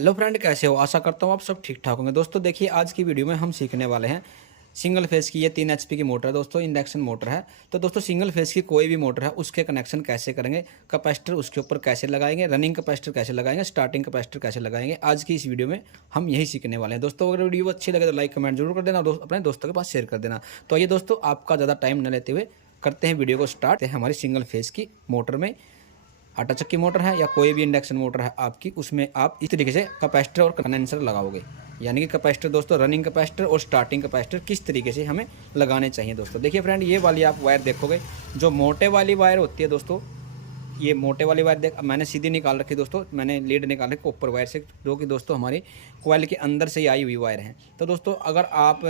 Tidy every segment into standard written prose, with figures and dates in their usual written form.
Hello friend, कैसे हो? आशा करता हूँ आप सब ठीक ठाक होंगे। दोस्तों देखिए, आज की वीडियो में हम सीखने वाले हैं सिंगल फेस की। ये 3 एचपी की मोटर है दोस्तों, इंडक्शन मोटर है। तो दोस्तों सिंगल फेस की कोई भी मोटर है उसके कनेक्शन कैसे करेंगे, कैपेसिटर उसके ऊपर कैसे लगाएंगे, रनिंग कैपेसिटर कैसे लगाएंगे, स्टार्टिंग कैपेसिटर कैसे लगाएंगे, आज की इस वीडियो में हम यही सीखने वाले हैं। दोस्तों अगर वीडियो अच्छी लगे तो लाइक कमेंट जरूर कर देना, अपने दोस्तों के पास शेयर कर देना। तो आइए दोस्तों, आपका ज़्यादा टाइम न लेते हुए करते हैं वीडियो को स्टार्ट। हमारी सिंगल फेस की मोटर में आटा चक्की मोटर है या कोई भी इंडक्शन मोटर है आपकी, उसमें आप इस तरीके से कैपेसिटर और कंडेंसर लगाओगे। यानी कि कैपेसिटर दोस्तों, रनिंग कैपेसिटर और स्टार्टिंग कैपेसिटर किस तरीके से हमें लगाने चाहिए। दोस्तों देखिए फ्रेंड, ये वाली आप वायर देखोगे, जो मोटे वाली वायर होती है दोस्तों, ये मोटे वाली वायर देख मैंने सीधी निकाल रखी दोस्तों, मैंने लीड निकाल रखी ऊपर वायर से, जो कि दोस्तों हमारी कोयल के अंदर से ही आई हुई वायर है। तो दोस्तों अगर आप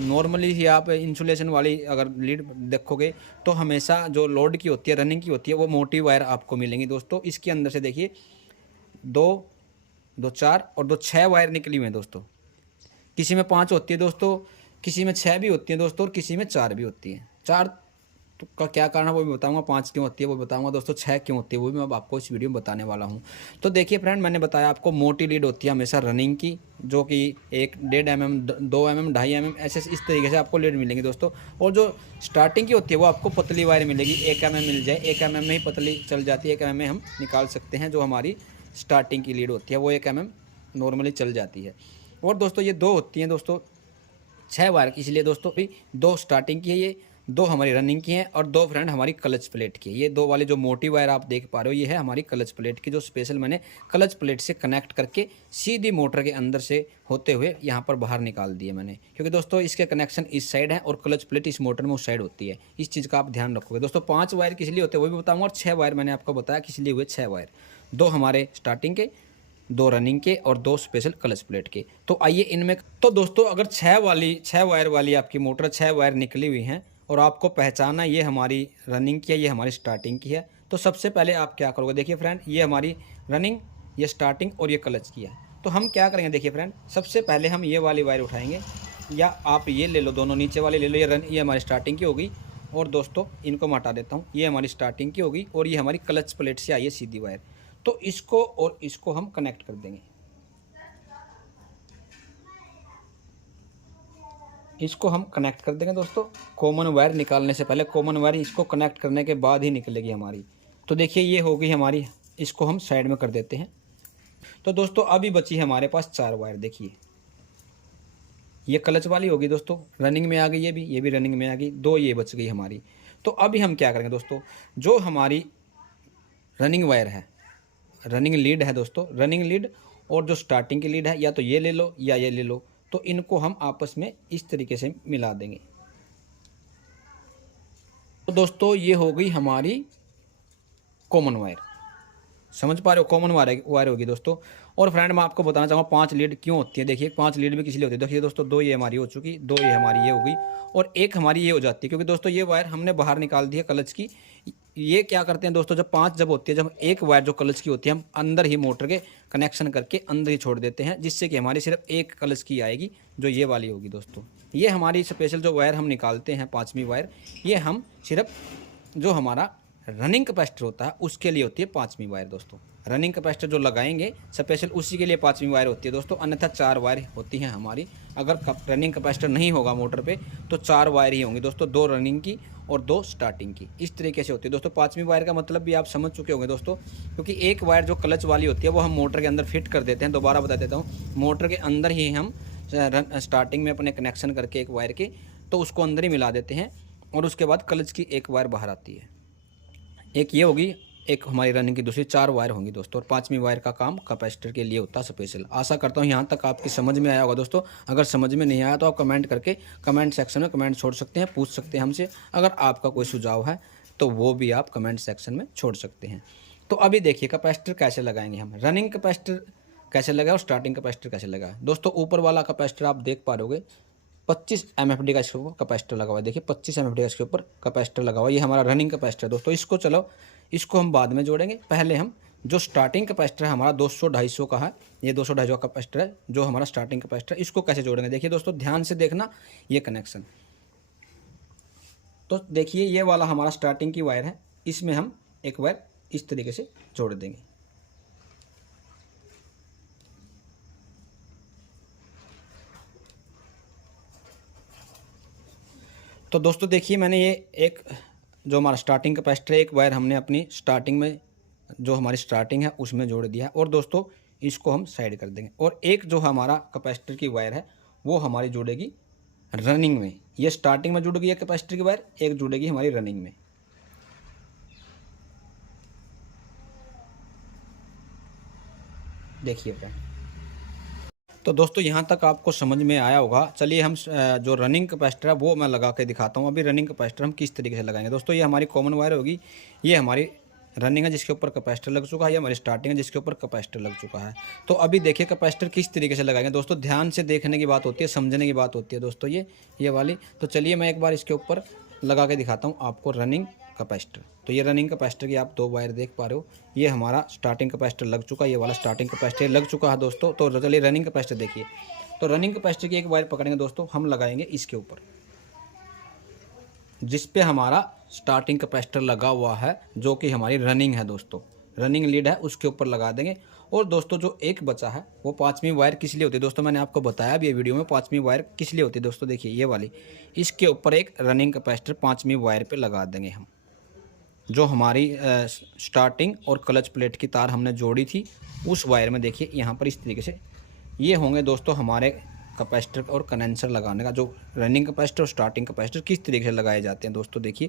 नॉर्मली ही आप इंसुलेशन वाली अगर लीड देखोगे तो हमेशा जो लोड की होती है, रनिंग की होती है, वो मोटी वायर आपको मिलेंगी। दोस्तों इसके अंदर से देखिए, दो दो चार और दो छः वायर निकली हुई हैं दोस्तों। किसी में 5 होती है दोस्तों, किसी में 6 भी होती है दोस्तों, और किसी में 4 भी होती है। 4 तो का क्या कारण है वो भी बताऊंगा, 5 क्यों होती है वो भी बताऊंगा दोस्तों, 6 क्यों होती है वो भी मैं अब आपको इस वीडियो में बताने वाला हूं। तो देखिए फ्रेंड, मैंने बताया आपको मोटी लीड होती है हमेशा रनिंग की, जो कि 1.5 mm 2 mm 2.5 mm ऐसे इस तरीके से आपको लीड मिलेंगी दोस्तों। और जो स्टार्टिंग की होती है वो आपको पतली वायर मिलेगी, 1 mm मिल जाए, 1 mm में ही पतली चल जाती है, 1 mm में हम निकाल सकते हैं। जो हमारी स्टार्टिंग की लीड होती है वो 1 mm नॉर्मली चल जाती है। और दोस्तों ये 2 होती हैं दोस्तों 6 वायर की, इसलिए दोस्तों भी 2 स्टार्टिंग की है, ये 2 हमारी रनिंग की हैं, और 2 फ्रेंड हमारी क्लच प्लेट की है। ये 2 वाली जो मोटी वायर आप देख पा रहे हो, ये है हमारी क्लच प्लेट की, जो स्पेशल मैंने क्लच प्लेट से कनेक्ट करके सीधी मोटर के अंदर से होते हुए यहाँ पर बाहर निकाल दिए मैंने, क्योंकि दोस्तों इसके कनेक्शन इस साइड है और क्लच प्लेट इस मोटर में उस साइड होती है। इस चीज़ का आप ध्यान रखोगे दोस्तों। 5 वायर किस लिए होते हैं वो भी बताऊँगा, और 6 वायर मैंने आपको बताया किस लिए हुए 6 वायर। 2 हमारे स्टार्टिंग के, 2 रनिंग के और 2 स्पेशल क्लच प्लेट के। तो आइए इनमें, तो दोस्तों अगर 6 वायर वाली आपकी मोटर, 6 वायर निकली हुई हैं और आपको पहचाना ये हमारी रनिंग की है, ये हमारी स्टार्टिंग की है, तो सबसे पहले आप क्या करोगे, देखिए फ्रेंड, ये हमारी रनिंग, ये स्टार्टिंग और ये क्लच की है। तो हम क्या करेंगे, देखिए फ्रेंड, सबसे पहले हम ये वाली वायर उठाएंगे, या आप ये ले लो, दोनों नीचे वाले ले लो। ये हमारी स्टार्टिंग की होगी, और दोस्तों इनको मैं हटा देता हूँ, ये हमारी स्टार्टिंग की होगी और ये हमारी क्लच प्लेट से आई है सीधी वायर। तो इसको और इसको हम कनेक्ट कर देंगे, इसको हम कनेक्ट कर देंगे दोस्तों। कॉमन वायर निकालने से पहले, कॉमन वायर इसको कनेक्ट करने के बाद ही निकलेगी हमारी। तो देखिए ये होगी हमारी, इसको हम साइड में कर देते हैं। तो दोस्तों अभी बची हमारे पास 4 वायर, देखिए ये क्लच वाली होगी दोस्तों, रनिंग में आ गई, ये भी रनिंग में आ गई, 2 ये बच गई हमारी। तो अभी हम क्या करेंगे दोस्तों, जो हमारी रनिंग वायर है, रनिंग लीड है दोस्तों, रनिंग लीड और जो स्टार्टिंग की लीड है, या तो ये ले लो या ये ले लो, तो इनको हम आपस में इस तरीके से मिला देंगे। तो दोस्तों ये हो गई हमारी कॉमन वायर, समझ पा रहे हो, कॉमन वायर होगी दोस्तों। और फ्रेंड मैं आपको बताना चाहूँगा 5 लीड क्यों होती है। देखिए 5 लीड भी किस लिए होती है, देखिए दोस्तों, 2 ये हमारी हो चुकी, 2 ये हमारी ये हो गई, और एक हमारी ये हो जाती है, क्योंकि दोस्तों ये वायर हमने बाहर निकाल दी है क्लच की। ये क्या करते हैं दोस्तों, जब 5 जब होती है, जब एक वायर जो क्लच की होती है हम अंदर ही मोटर के कनेक्शन करके अंदर ही छोड़ देते हैं, जिससे कि हमारी सिर्फ एक क्लच की आएगी, जो ये वाली होगी दोस्तों। ये हमारी स्पेशल जो वायर हम निकालते हैं, 5वीं वायर, ये हम सिर्फ जो हमारा रनिंग कैपेसिटर होता है उसके लिए होती है 5वीं वायर दोस्तों। रनिंग कैपेसिटर जो लगाएंगे स्पेशल उसी के लिए 5वीं वायर होती है दोस्तों, अन्यथा 4 वायर होती हैं हमारी। अगर रनिंग कैपेसिटर नहीं होगा मोटर पे तो 4 वायर ही होंगी दोस्तों, 2 रनिंग की और 2 स्टार्टिंग की, इस तरीके से होती है दोस्तों। 5वीं वायर का मतलब भी आप समझ चुके होंगे दोस्तों, क्योंकि एक वायर जो क्लच वाली होती है वो हम मोटर के अंदर फिट कर देते हैं। दोबारा बता देता हूँ, मोटर के अंदर ही हम स्टार्टिंग में अपने कनेक्शन करके एक वायर के, तो उसको अंदर ही मिला देते हैं, और उसके बाद क्लच की एक वायर बाहर आती है। एक ये होगी, एक हमारी रनिंग की दूसरी, 4 वायर होंगी दोस्तों। और 5वीं वायर का काम कैपेसिटर के लिए होता है स्पेशल। आशा करता हूँ यहाँ तक आपकी समझ में आया होगा दोस्तों। अगर समझ में नहीं आया तो आप कमेंट करके कमेंट सेक्शन में कमेंट छोड़ सकते हैं, पूछ सकते हैं हमसे। अगर आपका कोई सुझाव है तो वो भी आप कमेंट सेक्शन में छोड़ सकते हैं। तो अभी देखिए कैपेसिटर कैसे लगाएंगे हम, रनिंग कैपेसिटर कैसे लगाए और स्टार्टिंग कैपेसिटर कैसे लगाए। दोस्तों ऊपर वाला कैपेसिटर आप देख पा रहे हो, 25 MFD का इसके ऊपर कैपेसिटर लगा हुआ है। देखिए 25 MFD का इसके ऊपर कैपेसिटर लगा हुआ है, ये हमारा रनिंग कैपेसिटर है दोस्तों। इसको चलो, इसको हम बाद में जोड़ेंगे, पहले हम जो स्टार्टिंग कैपेसिटर है हमारा 200-250 का है, ये 200-250 का कैपेसिटर है जो हमारा स्टार्टिंग कैपेसिटर है, इसको कैसे जोड़ेंगे। देखिए दोस्तों ध्यान से देखना ये कनेक्शन। तो देखिए ये वाला हमारा स्टार्टिंग की वायर है, इसमें हम एक वायर इस तरीके से जोड़ देंगे। तो दोस्तों देखिए, मैंने ये एक जो हमारा स्टार्टिंग कैपेसिटर है, एक वायर हमने अपनी स्टार्टिंग में जो हमारी स्टार्टिंग है उसमें जोड़ दिया है। और दोस्तों इसको हम साइड कर देंगे। और एक जो हमारा कैपेसिटर की वायर है वो हमारी जुड़ेगी रनिंग में। ये स्टार्टिंग में जुड़ गई है कैपेसिटर की वायर, एक जुड़ेगी हमारी रनिंग में। देखिए फ्रेंड, तो दोस्तों यहाँ तक आपको समझ में आया होगा। चलिए हम जो रनिंग कैपेसिटर है वो मैं लगा के दिखाता हूँ। अभी रनिंग कैपेसिटर हम किस तरीके से लगाएंगे। दोस्तों ये हमारी कॉमन वायर होगी, ये हमारी रनिंग है जिसके ऊपर कैपेसिटर लग चुका है, ये हमारी स्टार्टिंग है जिसके ऊपर कैपेसिटर लग चुका है। तो अभी देखिए कैपेसिटर किस तरीके से लगाएंगे। दोस्तों ध्यान से देखने की बात होती है, समझने की बात होती है दोस्तों, ये वाली। तो चलिए मैं एक बार इसके ऊपर लगा के दिखाता हूँ आपको रनिंग कैपेसिटर। तो ये रनिंग कैपेसिटर की आप 2 वायर देख पा रहे हो। ये हमारा स्टार्टिंग कैपेसिटर लग चुका है, ये वाला स्टार्टिंग कैपेसिटर लग चुका है दोस्तों। तो चलिए रनिंग कैपेसिटर देखिए। तो रनिंग कैपेसिटर की एक वायर पकड़ेंगे दोस्तों, हम लगाएंगे इसके ऊपर जिस पे हमारा स्टार्टिंग कैपेसिटर लगा हुआ है, जो कि हमारी रनिंग है दोस्तों, रनिंग लीड है, उसके ऊपर लगा देंगे। और दोस्तों जो एक बचा है वो 5वीं वायर किस लिए होती है दोस्तों, मैंने आपको बताया भी ये वीडियो में 5वीं वायर किस लिए होती है दोस्तों। देखिए ये वाली, इसके ऊपर एक रनिंग कैपेसिटर 5वीं वायर पे लगा देंगे हम। जो हमारी स्टार्टिंग और क्लच प्लेट की तार हमने जोड़ी थी उस वायर में देखिए यहाँ पर इस तरीके से ये होंगे दोस्तों हमारे कैपेसिटर और कंडेंसर लगाने का। जो रनिंग कैपेसिटर और स्टार्टिंग कैपेसिटर किस तरीके से लगाए जाते हैं दोस्तों, देखिए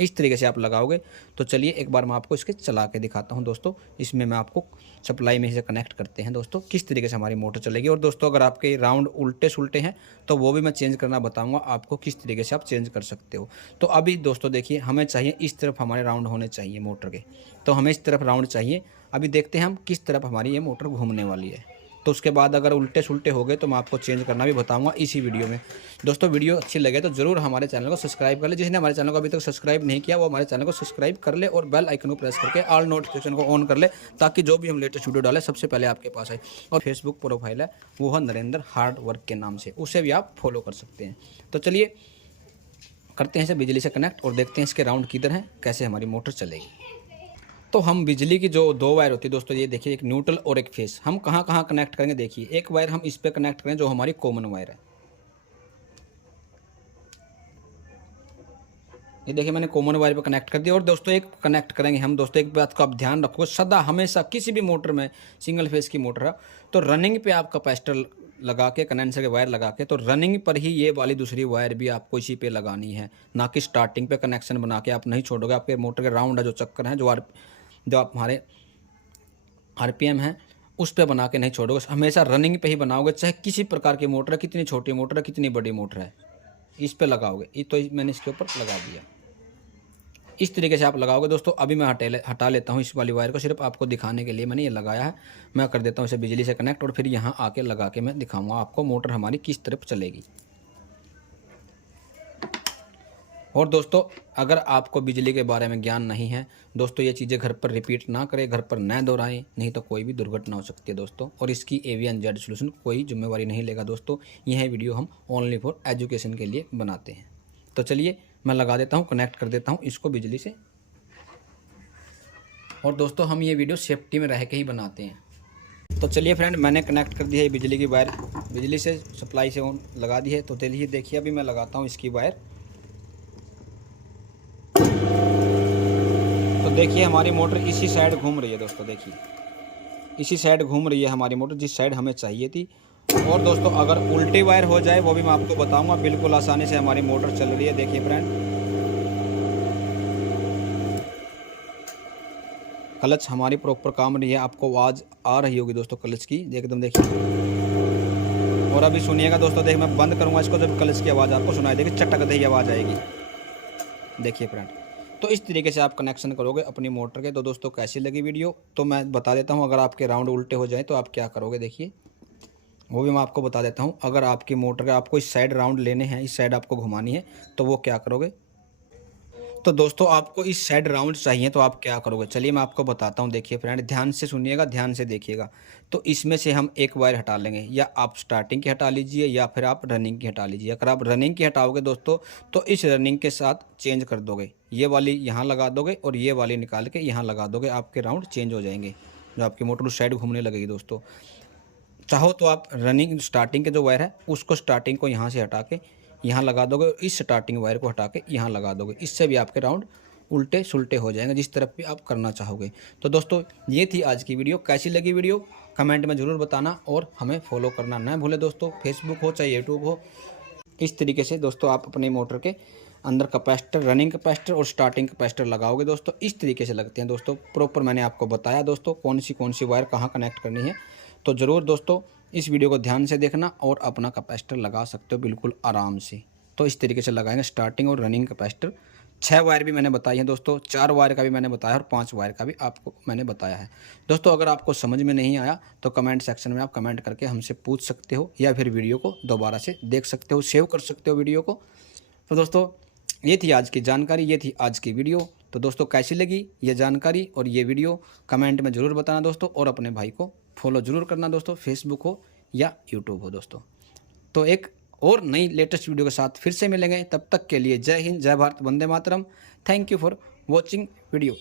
इस तरीके से आप लगाओगे। तो चलिए एक बार मैं आपको इसके चला के दिखाता हूं दोस्तों। इसमें मैं आपको सप्लाई में से कनेक्ट करते हैं दोस्तों, किस तरीके से हमारी मोटर चलेगी। और दोस्तों अगर आपके राउंड उल्टे सुलटे हैं तो वो भी मैं चेंज करना बताऊंगा आपको, किस तरीके से आप चेंज कर सकते हो। तो अभी दोस्तों देखिए, हमें चाहिए इस तरफ हमारे राउंड होने चाहिए मोटर के, तो हमें इस तरफ राउंड चाहिए। अभी देखते हैं हम किस तरफ हमारी ये मोटर घूमने वाली है। तो उसके बाद अगर उल्टे सुलटे हो गए तो मैं आपको चेंज करना भी बताऊंगा इसी वीडियो में। दोस्तों वीडियो अच्छी लगे तो ज़रूर हमारे चैनल को सब्सक्राइब कर ले। जिसने हमारे चैनल को अभी तक सब्सक्राइब नहीं किया वो हमारे चैनल को सब्सक्राइब कर ले और बेल आइकन को प्रेस करके ऑल नोटिफिकेशन को ऑन कर ले, ताकि जो भी हम लेटेस्ट वीडियो डालें सबसे पहले आपके पास आए। और फेसबुक प्रोफाइल है वो है नरेंद्र हार्ड वर्क के नाम से, उसे भी आप फॉलो कर सकते हैं। तो चलिए करते हैं इसे बिजली से कनेक्ट और देखते हैं इसके राउंड किधर हैं, कैसे हमारी मोटर चलेगी। तो हम बिजली की जो 2 वायर होती है दोस्तों, ये देखिए एक न्यूट्रल और एक फेस, हम कहाँ कहाँ कनेक्ट करेंगे। देखिए एक वायर हम इस पे कनेक्ट करें जो हमारी कॉमन वायर है। ये देखिए मैंने कॉमन वायर पे कनेक्ट कर दिया। और दोस्तों एक कनेक्ट करेंगे हम दोस्तों, एक बात का आप ध्यान रखो सदा हमेशा किसी भी मोटर में, सिंगल फेस की मोटर है तो रनिंग पे आप कैपेसिटर लगा के, कंडेंसर के वायर लगा के, तो रनिंग पर ही ये वाली दूसरी वायर भी आपको इसी पे लगानी है, ना कि स्टार्टिंग पे कनेक्शन बना के आप नहीं छोड़ोगे। आपके मोटर के राउंड है जो चक्कर है, जो आप हमारे आरपीएम है उस पे बना के नहीं छोड़ोगे, हमेशा रनिंग पे ही बनाओगे। चाहे किसी प्रकार की मोटर है, कितनी छोटी मोटर है, कितनी बड़ी मोटर है, इस पे लगाओगे। ये तो मैंने इसके ऊपर लगा दिया, इस तरीके से आप लगाओगे दोस्तों। अभी मैं हटा लेता हूँ इस वाली वायर को, सिर्फ आपको दिखाने के लिए मैंने ये लगाया है। मैं कर देता हूँ इसे बिजली से कनेक्ट और फिर यहाँ आके लगा के मैं दिखाऊंगा आपको मोटर हमारी किस तरफ चलेगी। और दोस्तों अगर आपको बिजली के बारे में ज्ञान नहीं है दोस्तों, ये चीज़ें घर पर रिपीट ना करें, घर पर न दोहराएं, नहीं तो कोई भी दुर्घटना हो सकती है दोस्तों। और इसकी AVN-Z सॉल्यूशन कोई जिम्मेवारी नहीं लेगा दोस्तों। यह वीडियो हम ओनली फॉर एजुकेशन के लिए बनाते हैं। तो चलिए मैं लगा देता हूँ, कनेक्ट कर देता हूँ इसको बिजली से। और दोस्तों हम ये वीडियो सेफ्टी में रह के ही बनाते हैं। तो चलिए फ्रेंड, मैंने कनेक्ट कर दी है बिजली की वायर, बिजली से सप्लाई से ऑन लगा दी है। तो चलिए देखिए अभी मैं लगाता हूँ इसकी वायर। तो देखिए हमारी मोटर इसी साइड घूम रही है दोस्तों, देखिए इसी साइड घूम रही है हमारी मोटर, जिस साइड हमें चाहिए थी। और दोस्तों अगर उल्टी वायर हो जाए वो भी मैं आपको बताऊंगा, बिल्कुल आसानी से हमारी मोटर चल रही है। देखिए फ्रेंड, क्लच हमारी प्रॉपर काम रही है, आपको आवाज़ आ रही होगी दोस्तों क्लच की एकदम, देखिए। और अभी सुनिएगा दोस्तों, देख मैं बंद करूंगा इसको, जब क्लच की आवाज़ आपको सुनाई देगी, चटक दही आवाज़ आएगी। देखिए फ्रेंड, तो इस तरीके से आप कनेक्शन करोगे अपनी मोटर के। तो दोस्तों कैसी लगी वीडियो तो मैं बता देता हूं। अगर आपके राउंड उल्टे हो जाए तो आप क्या करोगे, देखिए वो भी मैं आपको बता देता हूं। अगर आपकी मोटर के आपको इस साइड राउंड लेने हैं, इस साइड आपको घुमानी है, तो वो क्या करोगे। तो दोस्तों आपको इस साइड राउंड चाहिए तो आप क्या करोगे, चलिए मैं आपको बताता हूँ। देखिए फ्रेंड, ध्यान से सुनिएगा, ध्यान से देखिएगा। तो इसमें से हम एक वायर हटा लेंगे, या आप स्टार्टिंग की हटा लीजिए या फिर आप रनिंग की हटा लीजिए। अगर आप रनिंग की हटाओगे दोस्तों तो इस रनिंग के साथ चेंज कर दोगे, ये वाली यहाँ लगा दोगे और ये वाली निकाल के यहाँ लगा दोगे, आपके राउंड चेंज हो जाएंगे, जो आपकी मोटर उस साइड घूमने लगेगी दोस्तों। चाहो तो आप रनिंग स्टार्टिंग के जो वायर है उसको, स्टार्टिंग को यहाँ से हटा के यहाँ लगा दोगे, इस स्टार्टिंग वायर को हटा के यहाँ लगा दोगे, इससे भी आपके राउंड उल्टे सुलटे हो जाएंगे जिस तरफ भी आप करना चाहोगे। तो दोस्तों ये थी आज की वीडियो। कैसी लगी वीडियो कमेंट में ज़रूर बताना और हमें फॉलो करना ना भूले दोस्तों, फेसबुक हो चाहे यूट्यूब हो। इस तरीके से दोस्तों आप अपने मोटर के अंदर कैपेसिटर, रनिंग कैपेसिटर और स्टार्टिंग कैपेसिटर लगाओगे दोस्तों। इस तरीके से लगते हैं दोस्तों, प्रॉपर मैंने आपको बताया दोस्तों कौन सी वायर कहाँ कनेक्ट करनी है। तो ज़रूर दोस्तों इस वीडियो को ध्यान से देखना और अपना कैपेसिटर लगा सकते हो बिल्कुल आराम से। तो इस तरीके से लगाएंगे स्टार्टिंग और रनिंग कैपेसिटर। 6 वायर भी मैंने बताई है दोस्तों, 4 वायर का भी मैंने बताया और 5 वायर का भी आपको मैंने बताया है दोस्तों। अगर आपको समझ में नहीं आया तो कमेंट सेक्शन में आप कमेंट करके हमसे पूछ सकते हो या फिर वीडियो को दोबारा से देख सकते हो, सेव कर सकते हो वीडियो को। तो दोस्तों ये थी आज की जानकारी, ये थी आज की वीडियो। तो दोस्तों कैसी लगी ये जानकारी और ये वीडियो कमेंट में ज़रूर बताना दोस्तों, और अपने भाई को फॉलो ज़रूर करना दोस्तों, फेसबुक हो या यूट्यूब हो दोस्तों। तो एक और नई लेटेस्ट वीडियो के साथ फिर से मिलेंगे, तब तक के लिए जय हिंद, जय भारत, वंदे मातरम। Thank you for watching video.